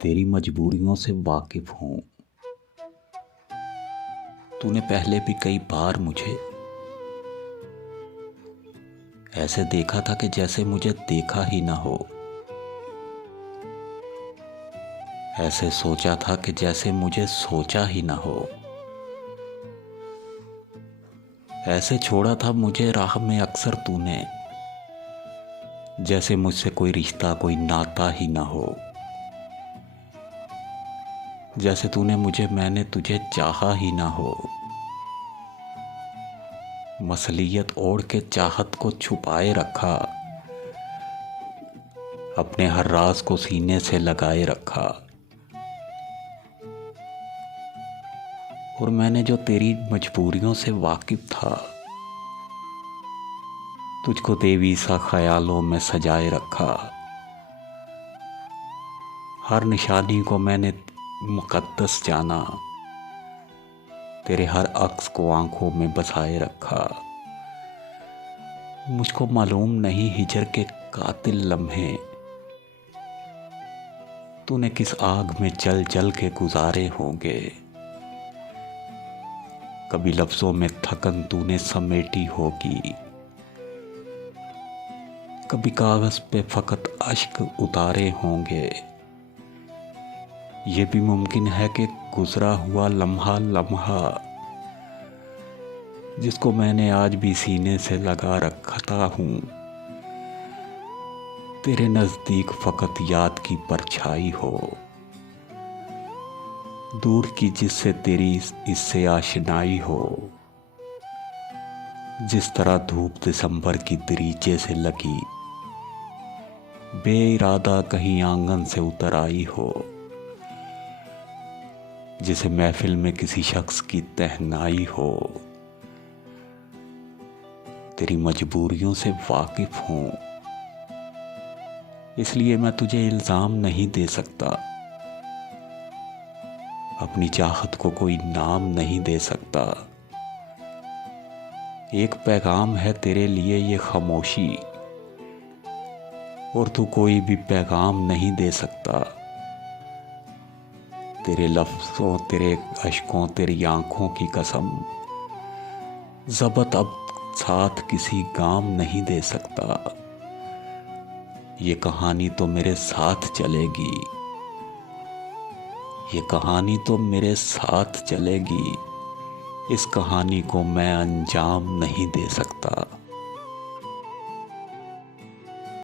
तेरी मजबूरियों से वाकिफ हूँ। तूने पहले भी कई बार मुझे ऐसे देखा था कि जैसे मुझे देखा ही ना हो। ऐसे सोचा था कि जैसे मुझे सोचा ही ना हो। ऐसे छोड़ा था मुझे राह में अक्सर तूने, जैसे मुझसे कोई रिश्ता कोई नाता ही ना हो। जैसे तूने मुझे मैंने तुझे चाहा ही ना हो। मसलियत ओढ़ के चाहत को छुपाए रखा, अपने हर राज को सीने से लगाए रखा। और मैंने जो तेरी मजबूरियों से वाकिफ था, तुझको देवी सा ख्यालों में सजाए रखा। हर निशानी को मैंने मुकद्दस जाना, तेरे हर अक्स को आंखों में बसाए रखा। मुझको मालूम नहीं हिजर के कातिल लम्हे तूने किस आग में जल जल के गुजारे होंगे। कभी लफ्जों में थकन तूने समेटी होगी, कभी कागज पे फकत अश्क उतारे होंगे। ये भी मुमकिन है कि गुजरा हुआ लम्हा लम्हा, जिसको मैंने आज भी सीने से लगा रखता हूँ, तेरे नजदीक फकत याद की परछाई हो, दूर की जिससे तेरी इससे आशनाई हो। जिस तरह धूप दिसंबर की दरीचे से लगी, बेइरादा कहीं आंगन से उतर आई हो। जिसे महफिल में किसी शख्स की तहनाई हो। तेरी मजबूरियों से वाकिफ हूँ, इसलिए मैं तुझे इल्जाम नहीं दे सकता। अपनी चाहत को कोई नाम नहीं दे सकता। एक पैगाम है तेरे लिए ये खामोशी, और तू कोई भी पैगाम नहीं दे सकता। तेरे लफ्ज़ों तेरे अश्कों तेरी आंखों की कसम, ज़बत अब साथ किसी गाम नहीं दे सकता। ये कहानी तो मेरे साथ चलेगी, ये कहानी तो मेरे साथ चलेगी। इस कहानी को मैं अंजाम नहीं दे सकता।